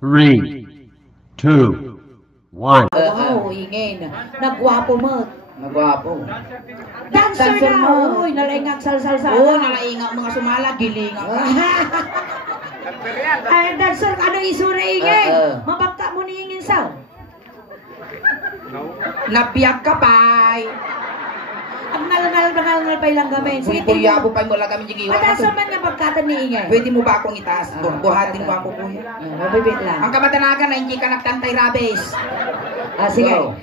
3, 2, 1. Wow, ingay na. Nagwapo mo. Nagwapo. Dancer Dancer na. mo. Uy, nalaingag sal-sal-sal. Oo, nalaingang mga sumala, gilingang ka. Ay, dancer, ano isura ingay? Mabagta mo ni ingin sa. Napiyag ka pa'y. Ang nal pa ilang gamin. Sige, Kuyabo pa'y mula kami jigiwa. Patasan man nga pagkatan ni ingay. Pwede mo ba akong itaas? Buhatin mo ako, kuya. Mabibit lang. Ang kamatanagan na hindi ka nagtantay rabes. Sige. Wow.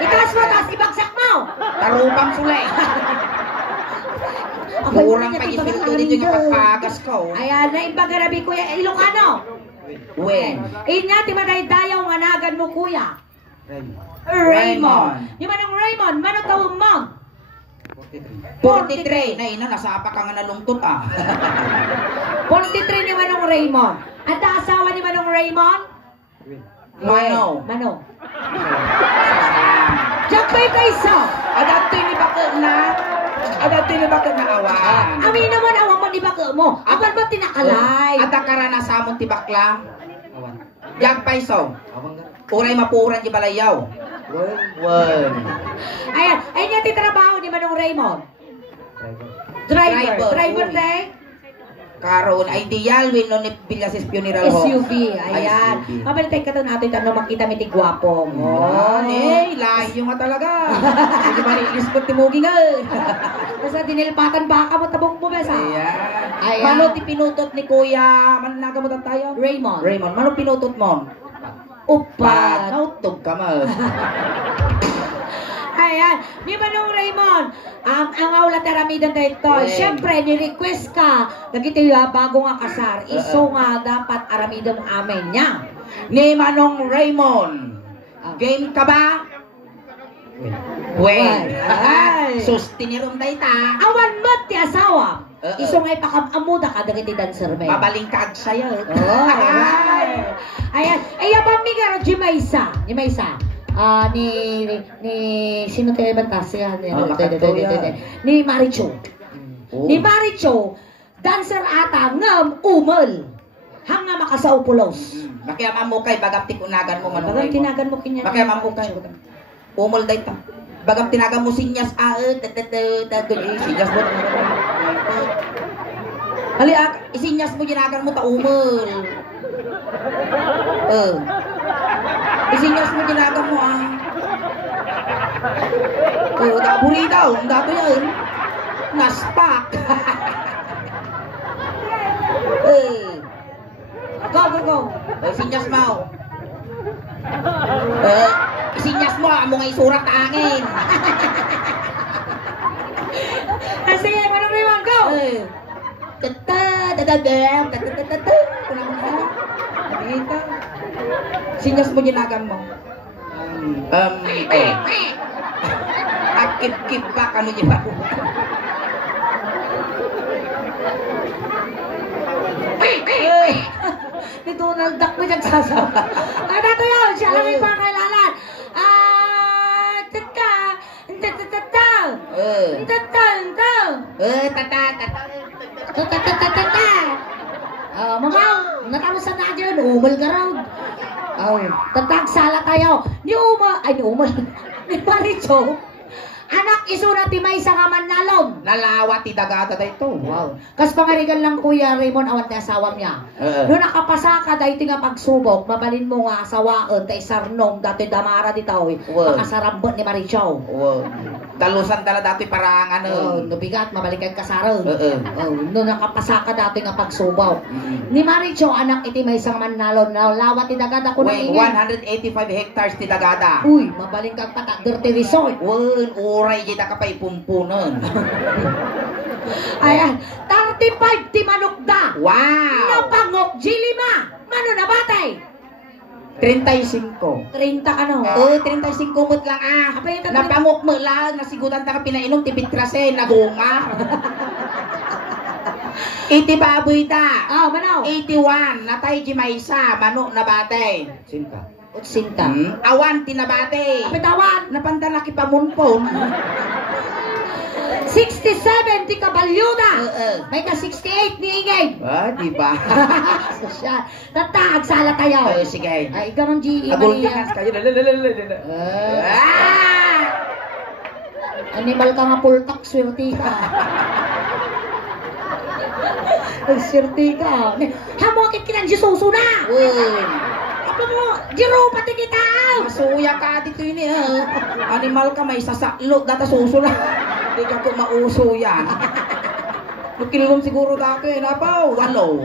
Itaas mo, taas, ibagsak mo! Tarupang sule. Kurang pa ispirito dito yung pagpagas ko. Ayan, na ibagarabi kuya, Ilocano. Wen. Inya, ti dayaw nga nagan mo kuya. Raymond. Di manong Raymond, mano tawag mo? 43. Na ina, nasapa ka nga nalungkot ah. 43 ni manong Raymond. At ang asawa ni manong Raymond? Mano. Mano. Jack pa ito isa. Adapto ni bakit na. Adapto ni bakit na awan. Amin naman, awang mo ni baka mo. Aban ba tinakalay? At karana sa among tibakla. Jag paiso. Uray mapuran di balayaw. Ayan, ayun nga titrabaho ni manong Raymond. Driver day. Karon ideal win no ni Villas Funeral Home. SUV, ayan. Mabalitay ka to natin tanong makita mi ti gwapo mo. Layo nga talaga. Hindi ba iiskot ti mugi nga. Basta dinilpatan baka mo tabong mo besa. Ayan. Mano ti pinutot ni Kuya, man nagamot tayo? Raymond. Mano pinutot mo? Upat. Nautog ka mo. Ayan, di ba nung Raymond, ang awla teramidan dito, siyempre, ni-request ka, nagito bago nga kasar, iso nga dapat aramidong amin niya. Ni Manong Raymond, game ka ba? Well, sustinirom na ita. Awan mo ti asawa, iso nga ipakamuda ka, nagiti dancer me. Mabaling ka sa'yo. Ayan, ayan pa miga, ni Maysa. Sino tayo bantas siya? Ni Maricho. Ni Maricho, dancer ata ngam umal. Hanga makasaupulos. Makiyaman mo kay bagap tikunagan mo manong. Bagap tinagan mo kinya. Makiyaman mo kay. Umal day ta. Bagap tinagan mo sinyas sinyas mo. Ali isinyas mo ginagan mo ta umal. Isinyas mo ginagan mo buri daw, ang dato yan. Naspak. Go. Isinyas mo. Isinyas mo, amo nga isurat na angin. Sige, manong Raymond, go! Sinyas mo ginagan mo. Akit-kit pa kanu niya ba? Ni Donald Duck mo dyan sasawa. Ay, dato yun! Siya lang yung pangkailalan. Mamaw, natapos na yun. Umal ka raw. Tatag sala tayo. Ni Umal. Ni Maricho. Anak isura ti may nga manalog. Lalawat ti dagata dayto. Wow. Kas pangarigan lang Kuya Raymond awat na asawam niya. No nakapasa ka dayto nga pagsubok, mabalin mo nga asawaan tay sarnong dati damara ditaw. Makasarambot ni Maricho. Dalusan tala dati parang Nubigat mabalik kay kasaron. No nakapasa ka dati nga pagsubok. Ni Maricho anak iti may nga manalog. Lawat ti dagata ko nang ingay. 185 hectares ti dagata. Uy, mabaling kang patak dirty resort. Uray kita ka pa'y pumpunon. Ayan, 35 ti manokda. Wow! Napangok G5. Mano na batay? 35. 30 ano? 35 mo't lang Apa yung Napangok mo lang, nasigutan ta ka pinainom, tibit krase, nagunga. Iti baboy ta. Manaw? 81, natay Jimaysa, manok na batay. Sinta. Awan tinabate. Kapitawan. Napanda na kipamunpon. 67 ti kabalyuda. Oo. May ka 68 ni Ingay. Ah, di ba? Sosyal. Tata, agsala tayo. Sige. Ay, gamang G.E. Abol ka Maria. kayo. Animal ka nga pultak, swerte ka. Swerte ka. Hamokit kita ng Jisuso na. Apa mo, Jiro, pati kita. Masuya ka dito yun eh. Animal ka, may sasaklo. Data suso na. Hindi ka ko mauso yan. Nagkilom siguro dati. Napaw, walo.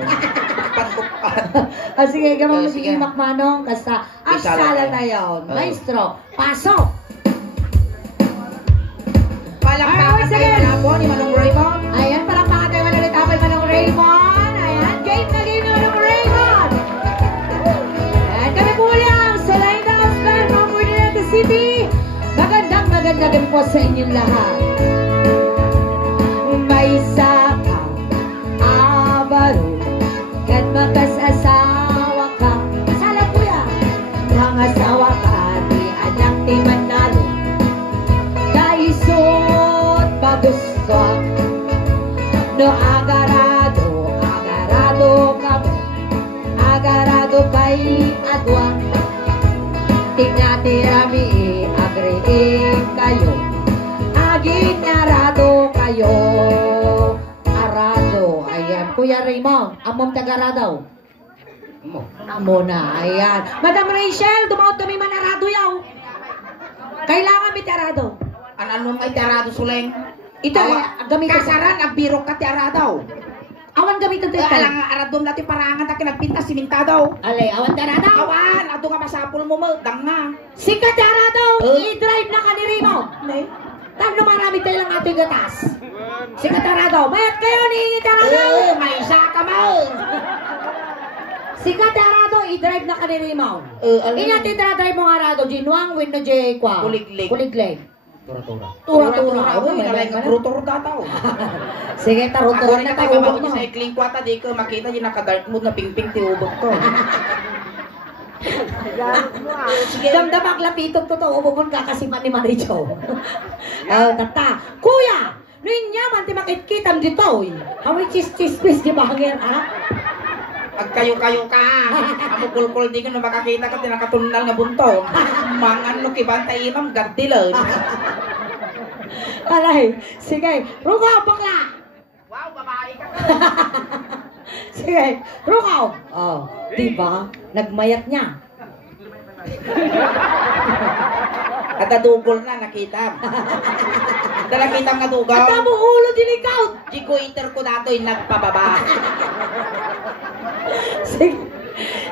Pantukan. Sige, gamang Sige. magiging makmanong. Kasta, agsala tayo. Maestro, pasok. Palakpakan Sige. tayo na po ni Manong Raymond. Ayan, palakpakan tayo manalit apay Manong Raymond. Ayan, game na game ni Manong Raymond. Ayan, kami po lang sa Lighthouse Band from Ordinary City. Magandang gabi po sa inyong lahat. May saka, abaro, kat makasasawa ka. Masala kuya, mangasawa ka, di anak ti manalo. Daisot bagusto, no agarado, agarado kami, agarado pa'y adwa. Tinatirami, agrein kayo, aging arado kayo. Arado, ayan. Kuya Raymond, amom tagarado. Amo na, ayan. Madam Rachel, dumawad kami manarado yaw. Kailangan may tarado. Ano may tarado suleng? Ito, gamitin ko. Kasaran, nagbiro ka tarado. Awan gamitin tayo. Alang aradom natin parangan takin nagpinta simintado. Alay, awan tarado. Awan, ato nga masapul mo mo, danga. Sika tarado, i-drive na ka ni Raymond. Ne? Tano marami tayo lang ating gatas. Sika tarado, mayat kayo ni tarado. May isa ka mo. Sika tarado, i-drive na ka ni Raymond. Ano? Inatin drive mo nga rado, Jinwang, win na J. Kwa. Kuliglig. Kuliglig. Tura-tura. Tura-tura. Ako, inalay nga brutor dataw. Sige, Ako taro-turo rin na na tayo tayo. mabawin sa ikling kwata, di ko makita yung naka-dark mood na ping-ping tiubog ko. Sige, damdamak lapitog totoo, ububon kakasipan ni Maricho. Tata, kuya, ninyaman ti makitkitam dito. Amoy chis-chis-chis di bahangir, ha? Ag kayo-kayo ka. Amo kulkul di ko na makakita ka tinakatunal nga bunto. Mangan no kibanta imam gaddilan. Alay, sige, rugaw, bakla! Wow, babae ka. Sige, rugaw! Oh, diba? Nagmayat niya. At nadugol na nakita. Nakita nga At dugaw. mo ulo dilikaw! Jikoiter ko dato'y nagpababa. Sige.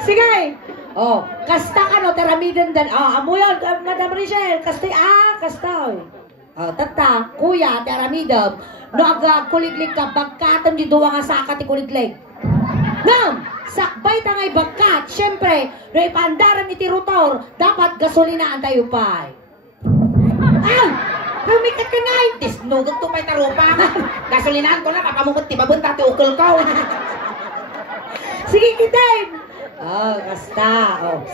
Sige. Oh, kasta ka no, teramidan dan. Amo yan, Madam Rachel. Kasta, kasta. Tata, kuya, teramidam. No, aga kuliglig ka, bagkatan di duwa nga saka ti kuliglig. Nam, sakbay tangay bagkat. Siyempre, no ipandaran iti rotor, dapat gasolinaan tayo pa. Rumikat ka ngay. Tisnugod to pa'y tarupa. Gasolinaan ko na, papamukot tibabon tati ukol ka. Sige, kitain. Kasta.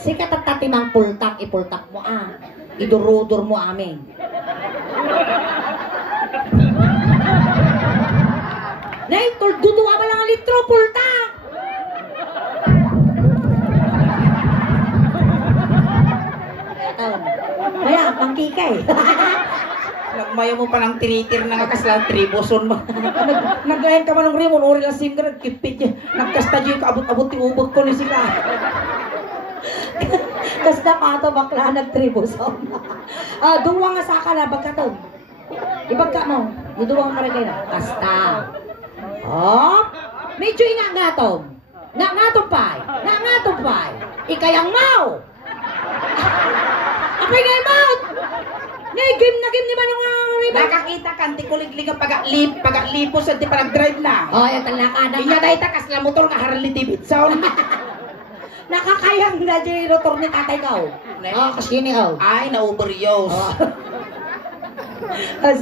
Sikat at tatimang pultak, ipultak mo Idurudor mo amin. Nay, duduwa ba lang ang litro, pultak? Kaya, pangkikay. Nagmaya mo pa ng tinitir na nga kaslang tribuson mo. Naglayan ka man ng rimon, ori lang simga, nagkipit niya. Nagkasta niya yung kaabot-abot yung ubog ko ni sila. Kasta pa ito, bakla, nagtribuson. Duwa nga saka na, bagkaton. Ibagka mo, duduwa nga rin na. Kasta. Medyo inangatong. Nangatong pa'y. Nangatong pa'y. Ikayang mau. Apay nga yung maut. Game na game ni Manong Raymond. Nakakita ka, anti kuliglig ang pag-lipos at di pa nag-drive na. Yung talaka. Inya dahil ta kasla motor nga Harley Davidson. Nakakayang na dyan yung rotor ni tatay ka. Kasi ni ka. Ay, na-overuse.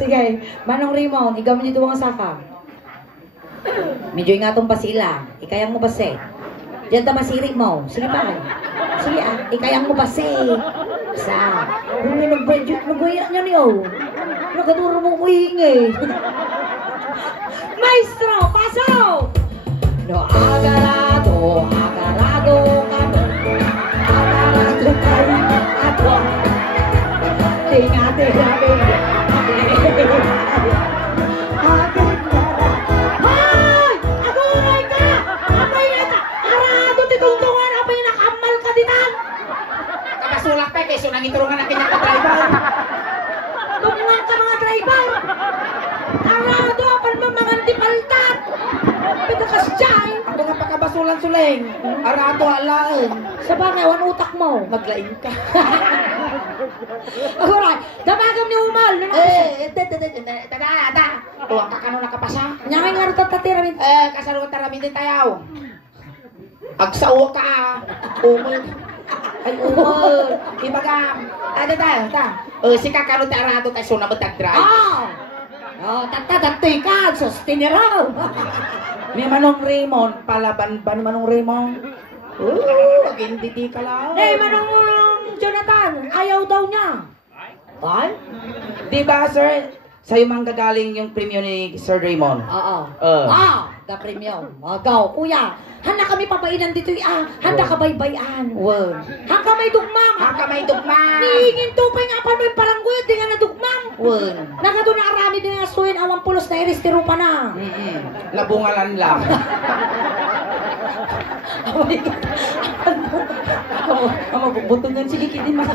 Sige, Manong Raymond, ikaw mo dito ang saka. Medyo ingatong pa sila. Ikayang mo ba se? Diyan ta masiri mo. Sige pa. Sige ikayang mo ba se? Sa. Nagbuya niya niyo. Nagaduro mo uingay. Maestro, pasok! No, agarado kami. Agarado kami. Ako. Tingate kami. Hoy! Aguray ka! Apay na ka! Arado titungtungan! Apay nakamal ka dinan! Kapasulak pa, kaysa nang iturungan na kinaka-driver. Tungan ka mga driver! Arado! Apan mo mga antipaltat! Pitakas dyan! Ako nga pakabasulan suling. Arato alaen. Sa bagay, wan utak mo. Maglain ka. Aguray! Damagam ni Umal! Tada. Tuwang ka kano nakapasa. Nyangay nga rin tatiramin. Kasaruan taramin din tayaw. Agsawa ka. Umul. Ay, umul. Ibagam. Ta. Si kakano tayo arato tayo sunamot tag-drive. Tatay ka! Sustiniraw! May Manong Raymond, palaban ba ni Manong Raymond? Hindi ka lang. Manong Jonathan, ayaw daw niya. Ay? Di ba, sir? Sa'yo manggagaling yung premyo ni Sir Raymond. Oo. The premium. Magaw, kuya. Handa kami papainan dito. Handa ka baybayan. Hangka may dugmang. Niingin tupay nga pa mo yung palangguyod. Di nga na dugmang. Nagado na arami din nga suin. Awang pulos na iristiro pa na. Nabungalan lang. Oh my God. Mabubutungan sige kidin ma.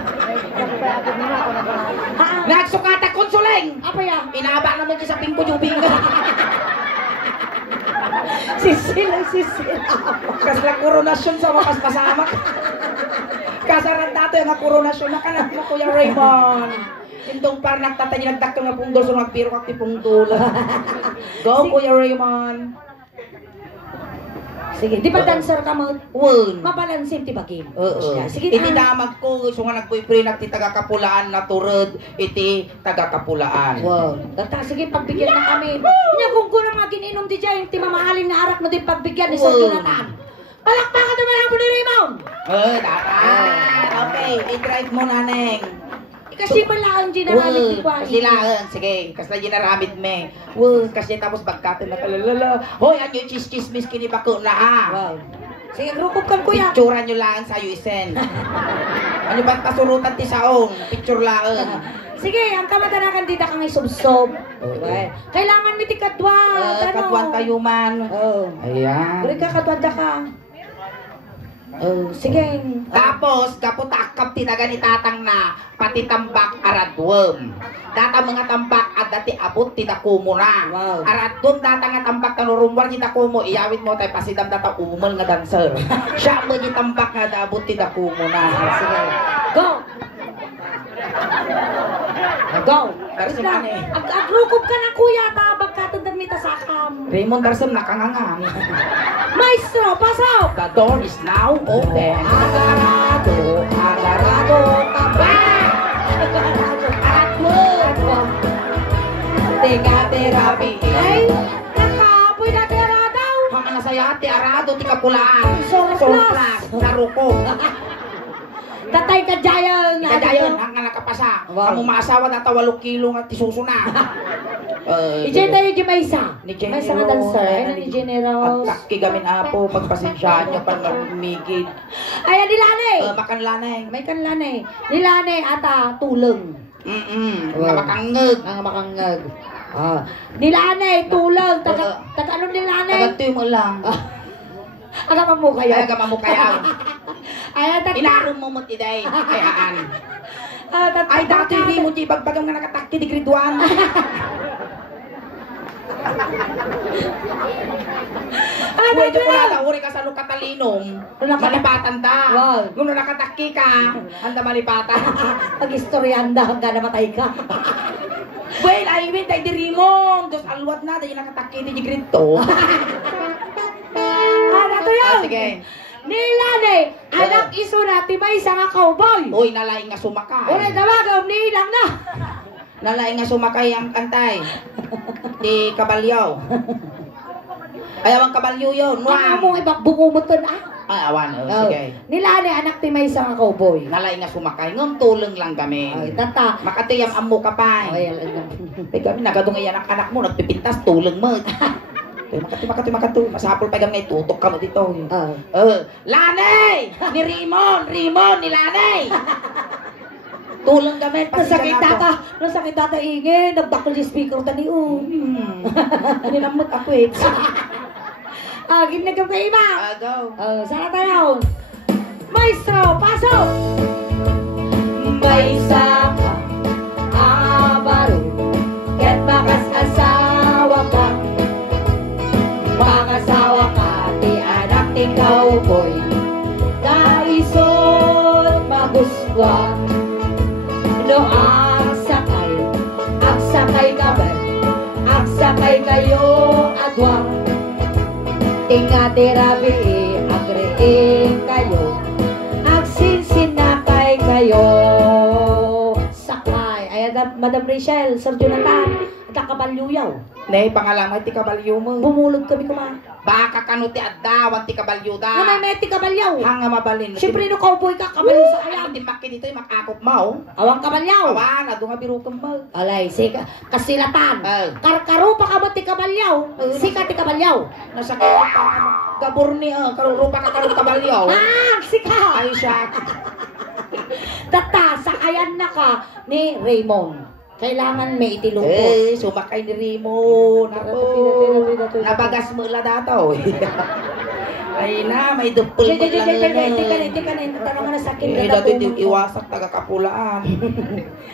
Nagsukata konsuleng. Apa ya? Inaba naman sa pingko jubing. Sisil. Kasla koronasyon sa wakas pasama. Kasaran dato yung koronasyon na kanan mo Kuya Raymond. Indong par nagtatay nagdakto nga punggol sa magpiro kak ti punggol. Go Kuya Raymond. Sige, di ba dancer ka mo? Mabalansin ti bagim. Sige, iti damag ko, so nga nagpuy-pre nagti taga-kapulaan na turod, iti taga-kapulaan. Sige, pagbigyan na kami. Nya kung kuno mga gininom di dyan, ti mamahalin na arak mo din pagbigyan ni Sir Jonathan. Palakpakan naman ako ni Raymond! Okay, i-drive mo na, Neng. Kasi malaang ginaramid ni Kwai. Kasi laang, sige, kasi ginaramid me. Kasi tapos bagkatan na kalalala. Hoy, ano yung chis-chismis kinibako na Sige, rukop kan kuya. Picturean nyo lang sa USN. Ano ba't kasurutan ti saong? Picture lang. Sige, ang kamadanakan dita kang isubsob. Kailangan mi ti kadwa. Kadwan tayo man. Ayan. Uri ka kadwa ka. Sige. Tapos, kaputakap tinaga ni tatang na pati tambak aradwem. Data mga tambak at dati abot tinakumo na. Aradwem data nga tambak kanurumwar tinakumo. Iyawit mo tayo pasidam data umel nga dancer. Siya mo di tambak nga abot tinakumo na. Sige. Go! Go! Agrukop ka na kuya, tabag ka itong damita sa akam. Raymond Darsam nakanganga. Maestro, pasok! The door is now open. Agarado ka ba? Teka-terapi. Ay, nakapoy na tera daw. Hama na saya, arado, tika pulaan. Sorplas. Naruko. Tatay ka jayan. Kadayon, ang nakapasa. Kamu maasawa na 8 kilo nga tisuso na. Ijen tayo di Maysa. Ni Maysa nga dancer. Ay, ni General. At kigamin apo, pagpasensyahan nyo, pang magmigid. Ay, nilane. Makan lanay. May kanlane. Nilane ata tulong. Makangeg. Ang makangag. Nilane, tulong. Taga ano nilane? Tagantoy mo lang. Aga mamukaya. Ay, mamukaya. Ay, Inaron mo mo tiday. Kayaan. Ay, dati hindi mo di bagbagang nga nakatakti di grade 1. Pwede ko na uri ka sa lukatalinom. Malipatan ta. Kung nakatakki ka, handa malipatan. Pag-istoryanda hanggang namatay ka. Well, I mean, tayo di rimong. Dos alwat na, tayo nakatakki di grade 2. Ano yun? Sige. Nilane, anak iso na tibay sa nga cowboy. Uy, nalaing nga sumakay. Ulit tawagaw, nilang na. Nalaing nga sumakay ang kantay. Di kabalyaw. Ayaw ang kabalyo yun. Ano mo ibang bumumuton Ah, awan, Oh, sige. nila ni anak ti may isang cowboy. Nalay nga sumakay, ngon tulong lang kami. Ay, tata. Makatiyam amo ka pa. Ay, Kami nagadong ay anak-anak mo, nagpipintas, tulong mo. Makati. Masapol pa kami ngay tutok ka mo dito. Lanay! Ni Rimon, ni Lanay! Tulong kami, nasakit tata ingin, nagdakol yung speaker tani Ninamot ako eh. Ginagam kayo iba. Go. Sana tayo. Maestro, pasok! May isa ka, abaro, kaya't makas-asawa ka. Pangasawa ka, ti anak ti cowboy, naisot maguswa. No, ang sakay ka ba? Ang sakay kayo, adwa. Tinga tirabi, agrein kayo, agsinsinakay kayo. Sakay. Ayan, Madam Rachel, Sir Jonathan, kabalyuyaw. Nay, pangalamay ti kabalyo mo. Bumulog kami kuma. Baka kano ti addawan ti kabalyo da. Na may meti kabalyaw. Hanga mabalin. Siyempre no cowboy ka, kabalyo sa ayan. Ti makki dito yung makakop mo. Awang kabalyaw. Awan, ado nga biru kembal. Alay, kasilatan. Ay. Karkaro pa ka ba ti kabalyaw? Sika ti kabalyaw. Nasa kaya gabor ni karurupa ka karong kabalyo. Sika. Ay siya. Tata, sakayan na ka ni Raymond. Kailangan may itilong po. Sumakay ni Rimon. Ako. Nabagas mo la dato. Ay na, may dupol mo lang yun. Tika na, tanong ka na sa akin. Dati iwasak taga-kapulaan.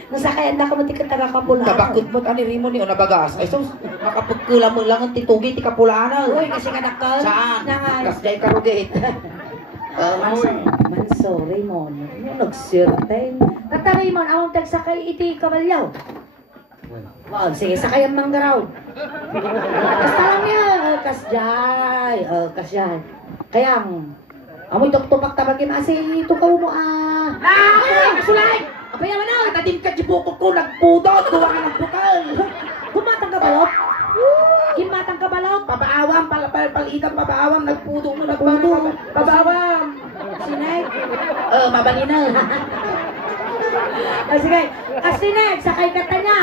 Nasakayan na ka mo, tika taga-kapulaan. Kabakod mo ni Rimon ni nabagas. Ay sus, makapagkula mo lang ang titugi ti kapulaan. Uy, kasi ka nakal. Saan? Nangan. Kasday karugit. Manso, Raymond. Yung nagsirten. Tata Raymond, awang tagsakay iti kabalyaw. Wow, sige, sakay ang manggaraw. Basta lang niya. Kasjay. Kayang, amoy tuktupak tabagin asi tukaw mo Ay, kasulay! Apa yaman na? Katadim ka jibukot ko, nagpudot, duwa ka ng bukal. Kumatang ka balot? Kimatang ka balot? Papaawam, palitan, papaawam, nagpudong mo, nagpudong. Papaawam. Sinay? Mabali na. Sige, Sinay, sakay ka ta niya.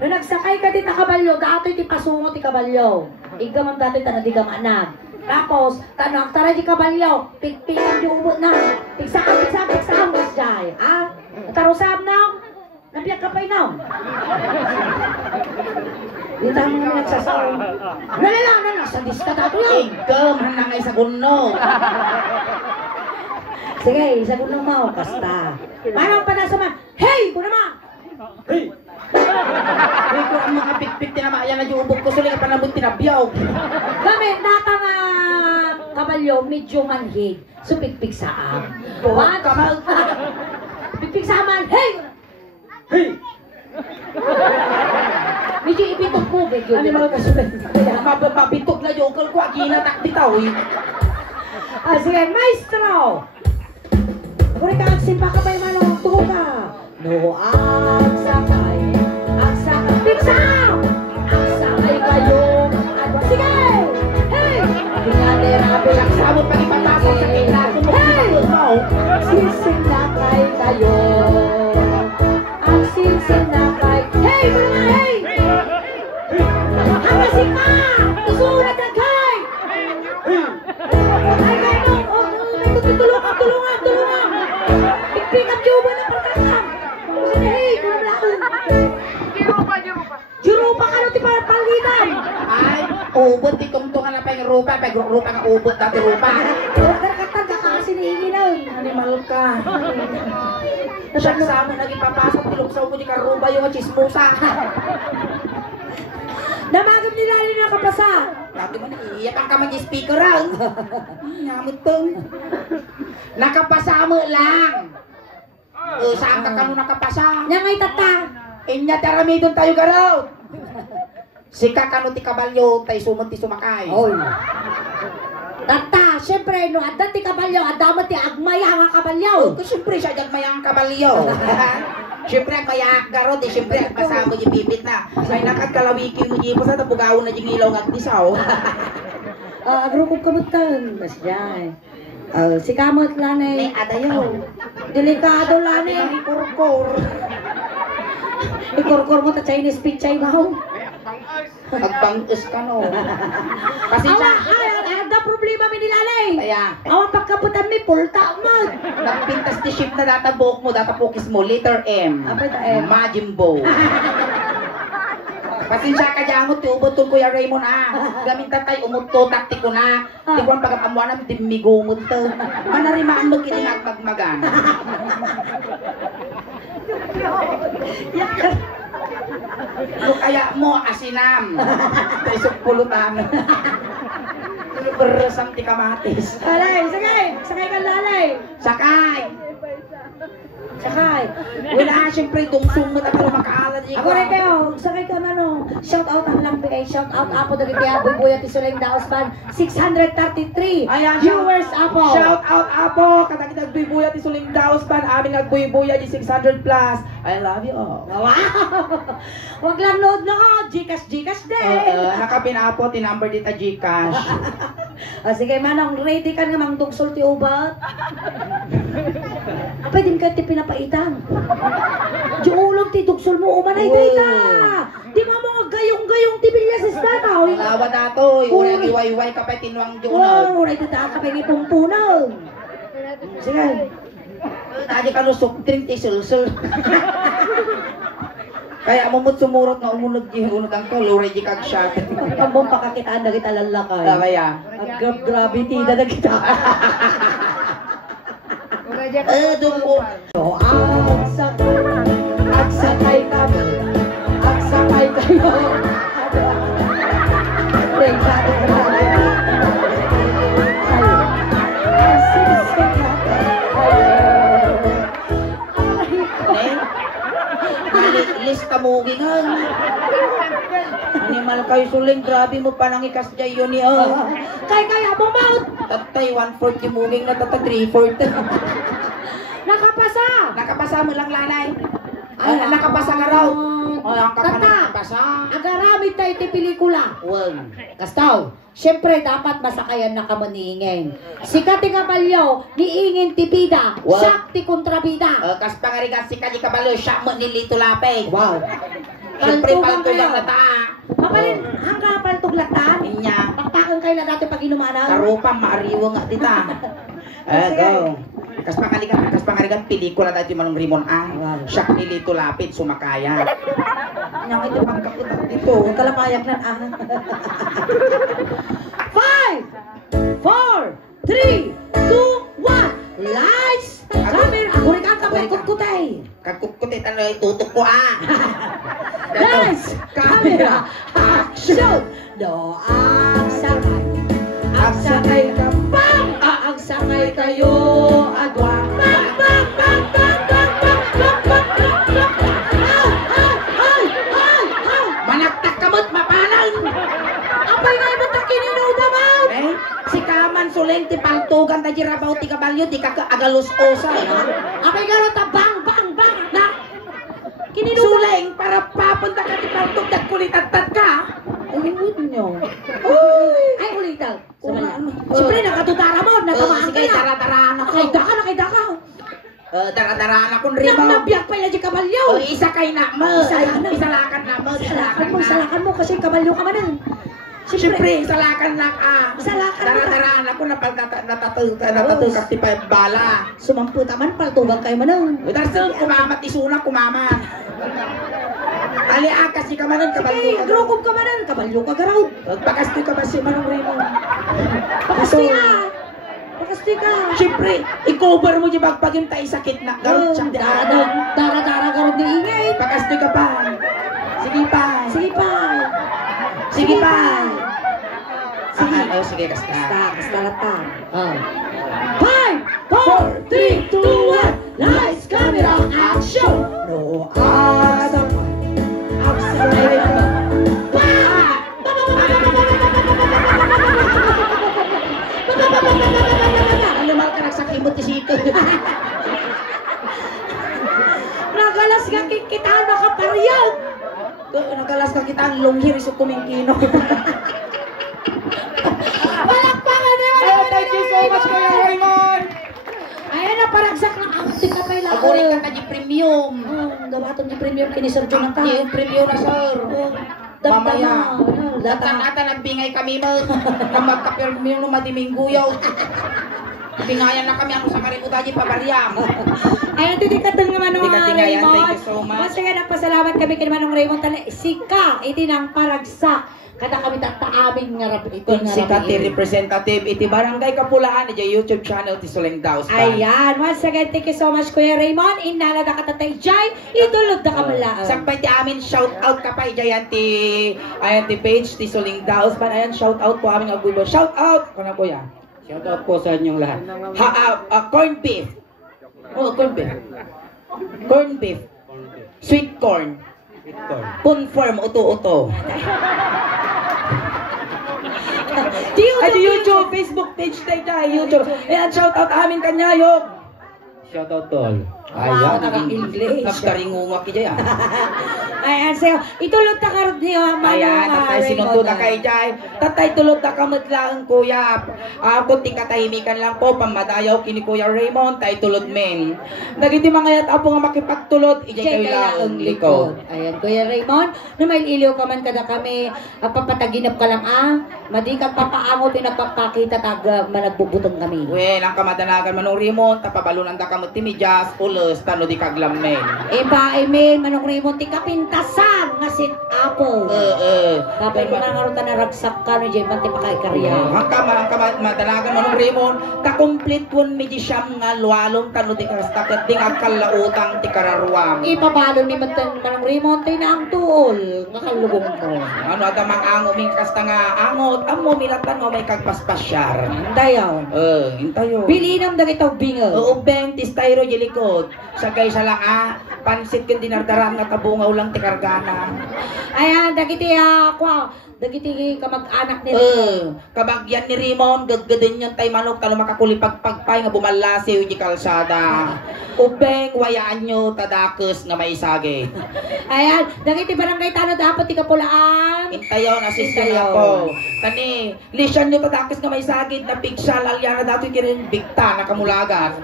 Nung nagsakay ka din na kabalyo, dato'y ti pasungo ti kabalyo. Igaman dato'y tanong di gamanag. Tapos, tanong, tara di kabalyo, pigpigan di ubot na. Pigsaan, Jai. Tarusam na, nabiyak ka pa inaw. Di tayo mo namin nagsasaw. Nalala, sa diska dato lang. Igam, hanangay sa guno. Sige, isa ko nang mau, kasta. Parang panasaman, hey, kunama! Hey! Ay, ko ang mga pit-pit na maayan na yung ubog ko, suling panabot tinabyaw. Gamit nata nga kabalyo, medyo manhid. So, pigpig saan. Kamal. Pigpig saan, hey! Hey! Medyo ibitok mo, medyo. Animal ka sulit. Mabitok na yung ukol ko, aginatak bitaw. Sige, maestro! Kuri ka, agsimpa ka ba yung manong tuho ka? No, ang sakay, pigsam! Ang sakay kayo, sige! Hey! Tinaterapi lang sa Sabot pag ipapasok sa kita, tumukit mo. Sinsinakay kayo. Ang sinsinakay. Hey! Mga hey! Ang nasika! Tusurat na kay! Ay, kayo! Tulungan! Pick up yung buwan ng pagkakam! Kasi na hey! Kulang lang! Jurupa ka natin para palitan! Ay, ubot di tungtungan na pa yung rupa nga ubot dati rupa. Karkatan ka kasi nihingi na. Animal ka. Siya sa amin naging papasok, tiluksaw mo di ka ruba yung chismosa. Namagam nila rin na kapasa. Dati mo iiyak ang kamay yung speaker ang. Nyamot tong. Nakapasa mo lang. Saan ka kano nakapasa? Nyangay tata. Inya tarami doon tayo garaw. Sika kano ti kabalyo, tayo sumot ti sumakay. Oy. Tata, syempre, no, adan ti kabalyo, adamat ti agmaya nga kabalyo. Siyempre siya dyan mayang kabalyo. Siyempre ang mayak garot, siyempre ang kasama yung bibit na. Ay nakagkalawikin mo niyo sa tapugaw na yung ilaw ng disaw. Agrupog kamutan. Mas yan. Si kamot May lanay. adayo. Delikado lanay. Ikurkur. Ikurkur mo ta Chinese pichay bahaw. Pagbangus ka no. Kasi Ada problema mi nilalay. kaya, Awan pagkaputan mi pulta mo. nagpintas ti ship na data buhok mo, data pukis mo, letter M. Apa ito, M? Majimbo. Pasensya ka dyan mo, tiubot tong Kuya Raymond Gamit tatay, umuto, takti ko na. Di ko ang pagkapamuan ng dimigumot to. Manarimaan mo kininag magmagan. Kung kaya mo, asinam. Isok pulutan. Berasang ti kamatis. Alay, sakay ka lalay. Sakay! Sakay. Wala, siyempre, dungsong mo na pero makaalat. Ako rin kayo, sakay ka mano. Shout out ang lang bigay. Shout out apo na kaya bubuya ti Sulaim Daos Band. 633 Ayan, viewers apo. Shout out Apo! Kataki nagbuibuya ti Suling Daos Pan. Amin nagbuibuya di 600 plus. I love you all. Wow! Wag lang load na ko. Gcash din. Nakapin Apo, tinumber dita Gcash. Sige manong, ready ka nga mang dugsol ti ubat. Pwede ka ti pinapaitang. Di ulog ti dugsol mo umanay data. Di mo mga gayong-gayong ti bilyas istataw. Lawa dato, urang iway-iway ka pa tinuang diunag. Uray data ka pa ni pumpunaw. Sige. Tadi ka lusok, drink ti sulsul. Kaya mumut sumurot na umunog di unod ang tol, uray di kag shot. Pagkambong pakakitaan na kita lalakay. Kaya, Gravity na kita. dumpo. So, ang sakay kami, ang sakay kayo. Delikado na tayo. Ang sinisig natin. Lista mo gingan. Animal kayo suling, grabe mo pa nang ikas dyan yun niya. Kaya mo maut. Tatay, 140 moving na tata 340. Nakapasa. Nakapasa mo lang lanay. Nakapasa ka raw. Ang Tata. nakapasa. Agaramid tayo ti pelikula. Well, Kastaw, syempre dapat masakayan na kamo niingin. Sikat ti kabalyo, niingin ti bida, Wow. siyak ti kontrabida. kas pangarigan si Kali Kabalo, siya mo nilito lapay. Wow. Siyempre, Paltugan paltugang kayo. na taa. Papalin, hanggang paltuglatan. Inya, Taktakan kayo na dati pag inumanaw. karupang maariwa nga tita. Go. Kas pangarigan, pelikula tayo yung manong Rimon Wow. Siya nilito lapit, sumakaya. Yang ito pagkakutak dito. Ang kalapayag na 5, 4, 3, 2, 1. Lights! Camera! Kurik ang kapay kutkutay. Kakutkutit, ano itutok ko Lights! Camera! Action! No, ang sakay ka. Bang! Ang sakay kayo. Agwang. Bang! Bang! Bang! Bang! Bang! Bang! Bang! Bang! Bang! Bang! Ay! Ay! Ay! Manaktak kamot, mapalan! Apay nga ito takininuda mo! Si Kaman Suling, ti paltugan ta jirabaw ti kabalyo, ti agalos osa. Apay nga ito bang! Bang! Bang! Na! Kininuda! Suling, para papunta ka ti paltug, nagkulitattat ka. Ayun nyo. Ay, ulitan! Ano? Siyempre, nakatutara mo! Nakamaan Sige, ka na! dara-daraan ako. Nakayda ka! Dara-daraan akong ribaw. Nabiyag pa yan si kabalyo! Isa kay na mo. Isalakan. Isalakan na mo. Salakan mo kasi kabalyo ka manan. Siyempre, isalakan na ka. Isalakan mo. Dara-daraan ako, natatulkat ti pa bala. Sumamputa man, paltubang kayo manan. Darsil, kumamat isuna, kumaman. Ali akas si kamanan, kabalyo Sige, ka. grukob ka manan, kabalyo ka garaw. Pagpakasti ka ba si Manong Remo? Pakasti ka! Pakasti ka! Siyempre, i-cover mo yung bagpagin tayo sakit na. Garot siya. Dara-dara garod ni ingay. Pagkasti ka pa. Sige pa. Sige pa. Sige pa. Sige. Sige, kasta. Kasta lata. 5, 4, 3, 2, 1. Lights, camera, action! No, asam. Ano mal ka nagsakimot ti siko? Nagalas ka kikitaan makaparyag. Nagalas ka kita ang longhir iso kumingkino. Palakpakan na! Thank you so much, Kuya Raymond! paragsak lang ako di ka pala. Agurin ka di premium. Dawaton di premium kini Sir Jonathan. Yung premium na sir. Mamaya. Data. Data nagbingay kami mo. Na magka-premium no madiming guyaw. Bingayan na kami ano sa kaributan di pabaryam. Ay, titikating naman ng Titikating nga yan. Raymond. Thank you so much. Once again, nagpasalamat kami kay Manong Raymond. Sika, iti ng paragsak. Kada kami tataamin nga rapi. Ito Si Kati representative iti barangay Kapulaan iti YouTube channel ti Suleng Daos. Ayan. Once again, thank you so much, Kuya Raymond. Inala na katatay Jai. Idulod na kamalaan. Sakpay ti amin, shout out ka pa ayan ti page ti Suleng Daos. Ayan, shout out po aming agbubo. Shout out! Kana kuya. Shout out po sa inyong lahat. Corn beef. Oh, corn beef. Corn beef. Sweet corn. Victor. Confirm, uto-uto. Di Ay, di YouTube, Facebook page tayo, YouTube. Ayan, shout out amin kanyayog. Shout out to all. Wow, naka-English. Nagkaringunga kaya yan. Ayan, sa'yo. Itulod na karod niyo, Manong Ayan, tatay sinunod na kay Jai. Tatay tulod na kamadlaan, kuya. Kunting katahimikan lang po, pamadayaw kini Kuya Raymond, tay tulod men. Nagiti mga yat apo nga makipagtulod, ijay kayo lang ang likod. Ayan, Kuya Raymond, na may iliw ka man kada kami, papataginap ka lang madi ka papaango, pinagpapakita taga managbubutong kami. Well, ang kamadanagan manong Raymond, tapabalunan da kamot timidyas, ulos, tano di kaglam men. Iba, Emil, Manong Raymond, ti kapintasan, nga sit apple. Kapag kumangarutan na ragsak ka, no, Jay, manti pa kay karya. Ang kamadanagan manong Raymond, kakumplit won mi di siyam nga lualong tano di kastakat ding agkalautang ti kararwam. Ipabalo ni Manong Raymond, tayo na ang tuol, nga kalubong mo. Ano ada mang ango ming kasta nga angot, amo milatan mo may kagpaspasyar. Dayaw. Hintayo. Bilinam na kitong bingaw. Ubeng ti styro di likod. Sagay sa lang pansit ken dinardaran nga tabungaw lang ti kargana. Ayan, dagiti dagiti kamag-anak nila. Kabagyan ni Raymond, gaggadin yung tay manok talo makakulipagpagpay nga bumalasiw di kalsada. Ubeng wayaan nyo tadakes nga may isagay. Ayan, dagiti barangay tanod dapat ti Kapulaan. Intayo na sister Intayo. ako. Tani, lisyan nyo tadakes nga may sagid na pigsal alyana dato kirin bigta na kamulagan.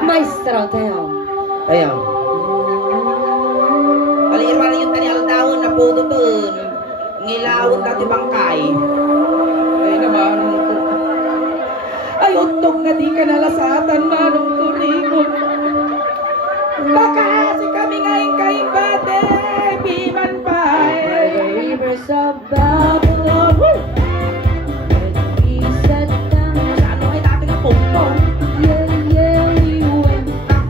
Maestro tayo. Ayaw. Palirwa na yung tani aldawon na puto dun. Ngilawon dati bangkay. Ay naman. Ay untong nga di ka nalasatan manong tulingon. Baka si kami ngayon kay bate. Biman pa Rivers of Babylon. Isat kang ano ay dati nga pumpong. we went up.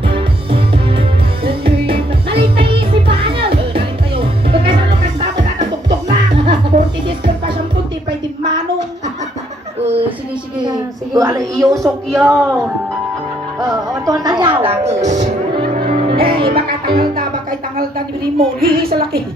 The dream. Nalitay si Paano. Nalit tayo. Pagkasano kasama na natugtog na. 40 days kang pasyang punti pa hindi manong. Sige. Sige. Wala iyosok yun. Ito ang talyaw. Baka tangal da ni mo. Hihi sa laki.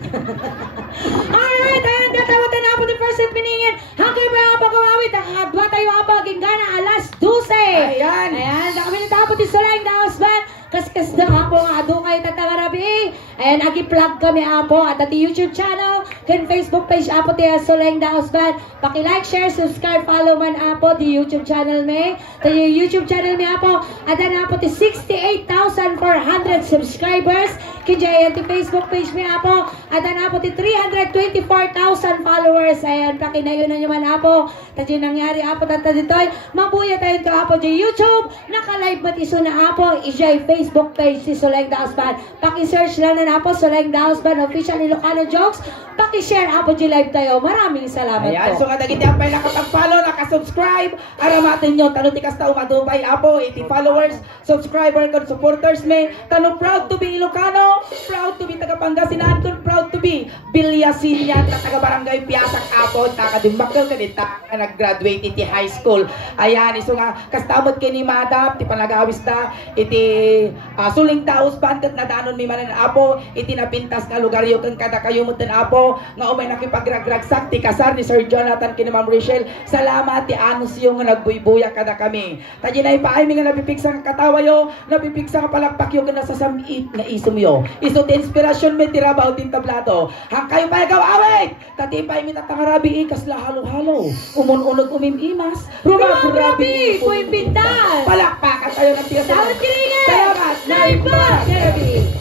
Alright, ayan, tatawatan na po ni First Piningin. Hanggang ba ang pagkawawit, nakakadwa tayo ang pagingana alas 12. Ayan. Ayan, na kami natapot ni Suleng Daos Band. Kaskas na nga po nga doon kayo tatangarabi. Ayan, agi-plug kami po at ati YouTube channel, kan Facebook page apo ti Suleng Daos Band. Paki-like, share, subscribe, follow man apo di YouTube channel me. Tayo YouTube channel me apo. At na po ti 68,400 subscribers. Kinjay ti Facebook page me apo. At na po ti 324,000 followers. Ayan, pakinayo na nyo man apo. Tayo nangyari apo tata ditoy. Mabuya tayo to apo di YouTube. Naka-live bat iso na apo. Ijay Facebook page si Suleng Daos Band. Paki-search lang na apo Suleng Daos Band official Ilocano Jokes. Paki-share apo di live tayo. Maraming salamat Ayan, po. so kada giti apay nakapag-follow, naka-subscribe. Aramatin nyo, tano ti kasta umadubay apo, 80 followers, subscriber, kon supporters me. Tano proud to be Ilocano, proud to be taga Pangasinan, kon proud to be Bilyasinya, taga Barangay Piasak apo, takadimbakal kanita, nag-graduate iti high school. Ayan, iso nga, kastamot kini madam, ti panagawis da, iti Suleng Daos Band, kat nadanon mi manan apo, iti napintas nga lugar yung kada kayo mo apo, nga umay nakipagragragsak, ti kasar ni Sir Jonathan kini Ma'am Rachel. Salamat ti anos yung nagbuibuya kada kami. Tadi na ipaay mi nga napipiksa nga katawa yo, napipiksa nga palakpak yo nga nasasamit nga isom yo. Iso ti inspirasyon mi ti rabaw tin tablado. Hangkay Katipay ikaw awit! Katipay mi tatangarabi ikas la halo-halo. Umun-unod umimimas. Rumag-rabi, kuimbintan. Palakpakan tayo ng tiyo. Salamat kilingan. Salamat! Naiba, Therapy.